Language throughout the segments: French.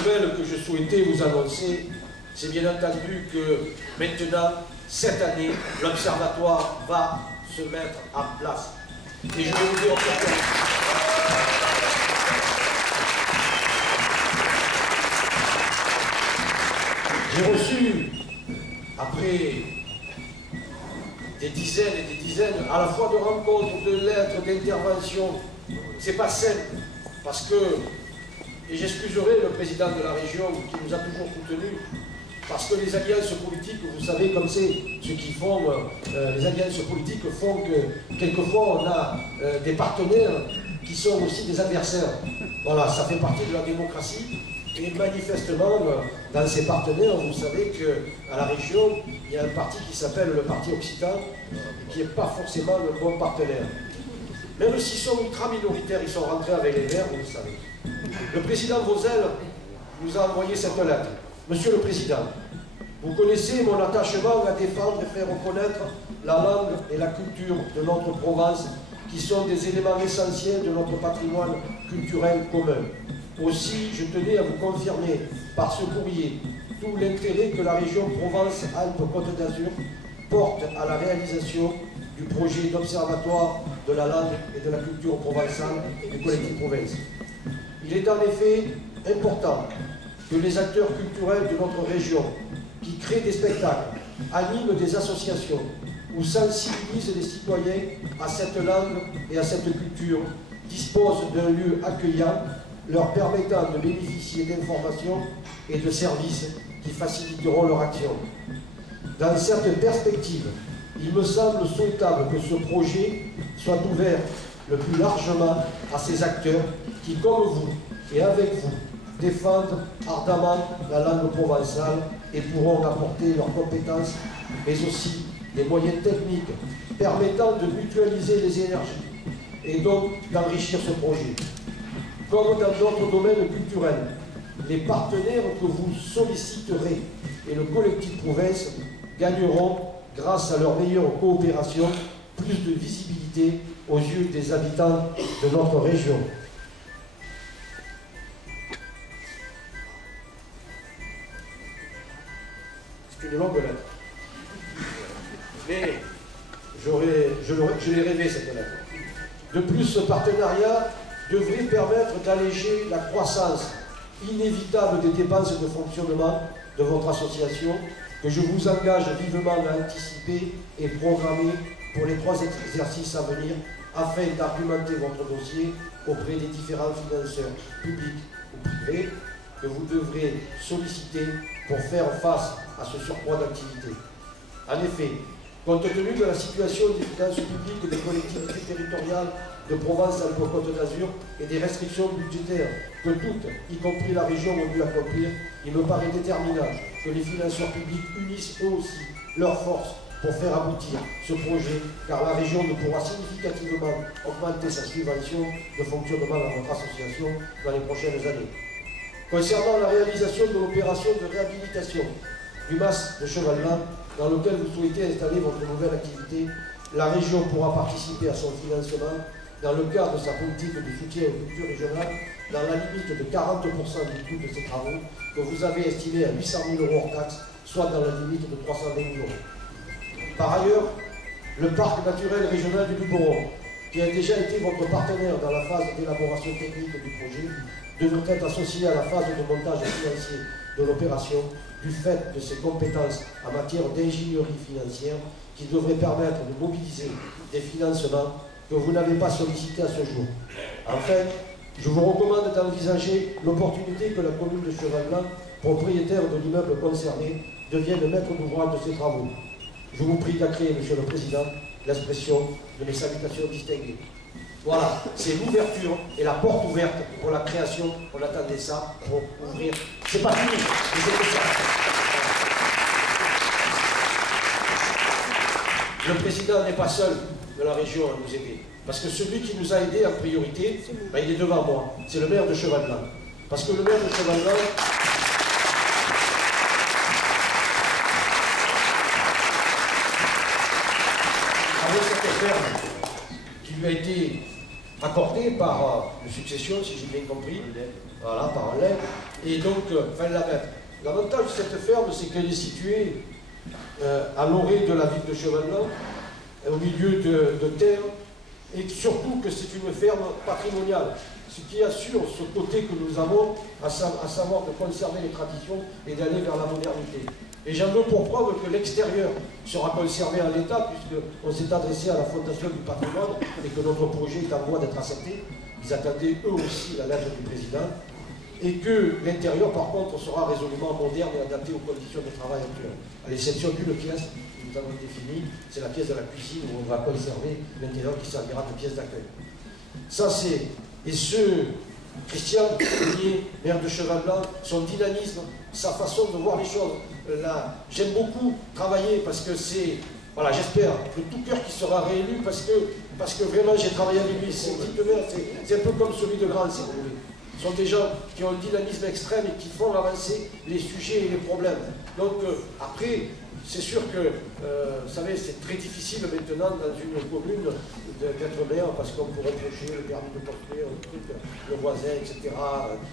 nouvelle que je souhaitais vous annoncer, c'est bien entendu que maintenant, cette année, l'Observatoire va se mettre en place. Et je vais vous dire pourquoi. J'ai reçu, après des dizaines et des dizaines, à la fois de rencontres, de lettres, d'interventions, c'est pas simple, parce que, et j'excuserai le président de la région qui nous a toujours soutenus, parce que les alliances politiques, vous savez comme c'est ce qu'ils font, les alliances politiques font que quelquefois on a des partenaires qui sont aussi des adversaires. Voilà, ça fait partie de la démocratie. Et manifestement, dans ces partenaires, vous savez qu'à la région, il y a un parti qui s'appelle le Parti Occitan, qui n'est pas forcément le bon partenaire. Même s'ils sont ultra-minoritaires, ils sont rentrés avec les Verts, vous le savez. Le président Vauzel nous a envoyé cette lettre. Monsieur le Président, vous connaissez mon attachement à défendre et faire reconnaître la langue et la culture de notre Provence, qui sont des éléments essentiels de notre patrimoine culturel commun. Aussi, je tenais à vous confirmer par ce courrier tout l'intérêt que la région Provence-Alpes-Côte d'Azur porte à la réalisation du projet d'observatoire de la langue et de la culture provençale du collectif Provence. Il est en effet important que les acteurs culturels de notre région, qui créent des spectacles, animent des associations ou sensibilisent les citoyens à cette langue et à cette culture, disposent d'un lieu accueillant leur permettant de bénéficier d'informations et de services qui faciliteront leur action. Dans cette perspective, il me semble souhaitable que ce projet soit ouvert le plus largement à ces acteurs qui, comme vous et avec vous, défendent ardemment la langue provençale et pourront apporter leurs compétences, mais aussi des moyens techniques permettant de mutualiser les énergies et donc d'enrichir ce projet. Comme dans d'autres domaines culturels, les partenaires que vous solliciterez et le collectif Provence gagneront, grâce à leur meilleure coopération, plus de visibilité aux yeux des habitants de notre région. C'est une longue lettre. Mais je l'ai rêvé, cette lettre. De plus, ce partenariat devrait permettre d'alléger la croissance inévitable des dépenses de fonctionnement de votre association, que je vous engage vivement à anticiper et programmer pour les 3 exercices à venir, afin d'argumenter votre dossier auprès des différents financeurs publics ou privés que vous devrez solliciter pour faire face à ce surcroît d'activité. En effet, compte tenu de la situation des finances publiques des collectivités territoriales de Provence-Alpes-Côte d'Azur et des restrictions budgétaires que toutes, y compris la région, ont dû accomplir, il me paraît déterminant que les financeurs publics unissent eux aussi leurs forces pour faire aboutir ce projet, car la région ne pourra significativement augmenter sa subvention de fonctionnement à votre association dans les prochaines années. Concernant la réalisation de l'opération de réhabilitation du mas de Cheval-Blanc, dans lequel vous souhaitez installer votre nouvelle activité, la région pourra participer à son financement dans le cadre de sa politique de soutien aux cultures régionales, dans la limite de 40% du coût de ces travaux, que vous avez estimé à 800 000 € hors taxes, soit dans la limite de 320 000 €. Par ailleurs, le parc naturel régional du Luberon, qui a déjà été votre partenaire dans la phase d'élaboration technique du projet, devrait être associé à la phase de montage financier de l'opération, du fait de ses compétences en matière d'ingénierie financière, qui devrait permettre de mobiliser des financements que vous n'avez pas sollicités à ce jour. Enfin, je vous recommande d'envisager l'opportunité que la commune de Cheval-Blanc, propriétaire de l'immeuble concerné, devienne maître d'ouvrage de ces travaux. Je vous prie d'agréer, Monsieur le Président, l'expression de mes salutations distinguées. Voilà, c'est l'ouverture et la porte ouverte pour la création. On attendait ça pour ouvrir. C'est pas fini, mais c'était ça. Le président n'est pas seul de la région à nous aider. Parce que celui qui nous a aidés en priorité, ben, il est devant moi. C'est le maire de Cheval-Blanc. Parce que le maire de Cheval-Blanc, avec cette ferme qui lui a été accordé par une succession, si j'ai bien compris, voilà, par un legs, et donc, fallait la mettre. L'avantage de cette ferme, c'est qu'elle est située à l'orée de la ville de Chevallan, au milieu de terre, et surtout que c'est une ferme patrimoniale, ce qui assure ce côté que nous avons, à savoir de conserver les traditions et d'aller vers la modernité. Et j'en veux pour preuve que l'extérieur sera conservé en l'état, puisqu'on s'est adressé à la Fondation du patrimoine et que notre projet est en voie d'être accepté. Ils attendaient eux aussi la lettre du président. Et que l'intérieur, par contre, sera résolument moderne et adapté aux conditions de travail actuelles. À l'exception d'une pièce que nous avons définie, c'est la pièce de la cuisine où on va conserver l'intérieur qui servira de pièce d'accueil. Ça, c'est... Et ce Christian Pellier, maire de Chevallan, son dynamisme, sa façon de voir les choses, j'aime beaucoup travailler parce que c'est... Voilà, j'espère de tout cœur qu'il sera réélu parce que vraiment j'ai travaillé avec lui. C'est un peu comme celui de Grand, si vous voulez. Ce sont des gens qui ont un dynamisme extrême et qui font avancer les sujets et les problèmes. Donc après, c'est sûr que, vous savez, c'est très difficile maintenant dans une commune d'être maire parce qu'on pourrait reprocher le permis de construire, le voisin, etc.,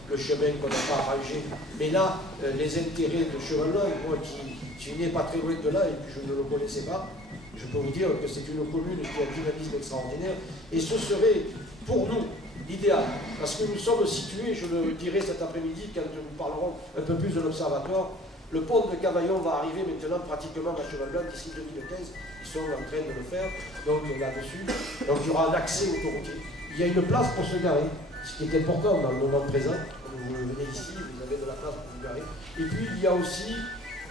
le chemin qu'on n'a pas arrangé. Mais là, les intérêts de Chevallan, moi qui suis né pas très loin de là et que je ne le connaissais pas, je peux vous dire que c'est une commune qui a un dynamisme extraordinaire et ce serait pour nous l'idéal, parce que nous sommes situés, je le dirai cet après-midi quand nous parlerons un peu plus de l'observatoire, le pont de Cavaillon va arriver maintenant pratiquement à Chevallan d'ici 2015, ils sont en train de le faire, donc là-dessus, donc il y aura un accès autoroutier. Il y a une place pour se garer, ce qui est important dans le moment présent, quand vous venez ici, vous avez de la place pour vous garer, et puis il y a aussi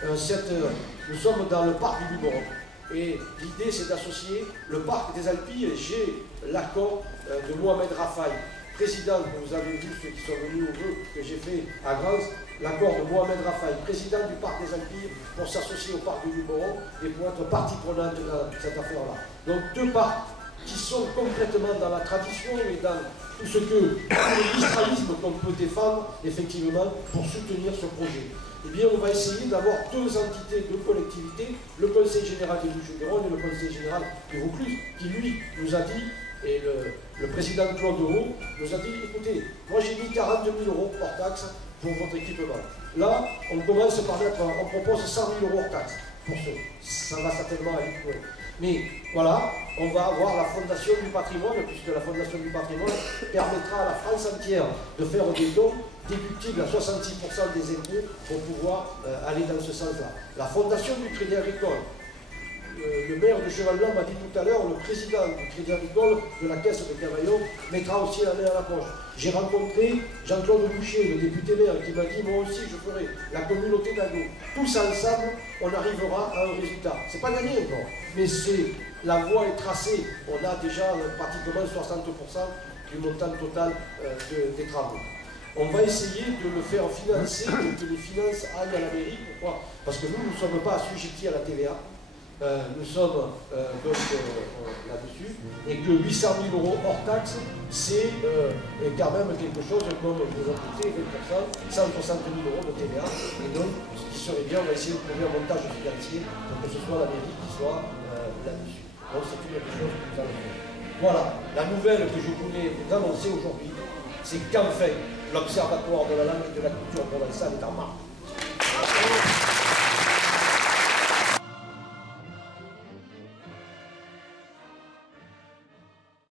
nous sommes dans le parc du Luberon. Et l'idée, c'est d'associer le parc des Alpilles. J'ai l'accord de Mohamed Rafaï, président, que vous avez vu, ceux qui sont venus au vœu que j'ai fait à Grance, l'accord de Mohamed Rafaï, président du parc des Alpilles, pour s'associer au parc du Luberon et pour être partie prenante dans cette affaire-là. Donc deux parcs qui sont complètement dans la tradition et dans tout ce que l'israélisme qu'on peut défendre, effectivement, pour soutenir ce projet. Eh bien, on va essayer d'avoir deux entités de collectivité, le Conseil général des Bouches-du-Rhône et le Conseil général du Vaucluse, qui lui nous a dit, et le président Claude Haut nous a dit, écoutez, moi j'ai mis 42 000 € hors taxe pour votre équipement. Là, on commence par mettre, on propose 100 000 € hors taxe pour ceux. Ça va certainement aller plus loin. Mais voilà, on va avoir la Fondation du patrimoine, puisque la Fondation du patrimoine permettra à la France entière de faire des dons déductibles à 66% des impôts pour pouvoir aller dans ce sens-là. La Fondation du Crédit Agricole, le maire de Chevallan m'a dit tout à l'heure, le président du Crédit Agricole de la Caisse de Cavaillon mettra aussi la main à la poche. J'ai rencontré Jean-Claude Boucher, le député maire, qui m'a dit, moi aussi je ferai la communauté d'Agneau. Tous ensemble, on arrivera à un résultat. C'est pas gagné encore, mais la voie est tracée. On a déjà pratiquement 60% du montant total des travaux. On va essayer de le faire financer, que les finances aillent à la mairie. Pourquoi? Parce que nous ne sommes pas assujettis à la TVA. Nous sommes donc là-dessus, et que 800 000 € hors taxe, c'est quand même quelque chose comme vous avez coûté 20%, 160 000 € de TVA, et donc ce qui serait bien, on va essayer de trouver un montage financier pour que ce soit la mairie qui soit là-dessus. Donc c'est une des choses que nous allons faire. Voilà, la nouvelle que je voulais vous annoncer aujourd'hui, c'est qu'enfin, l'Observatoire de la langue et de la culture provençale est en marche.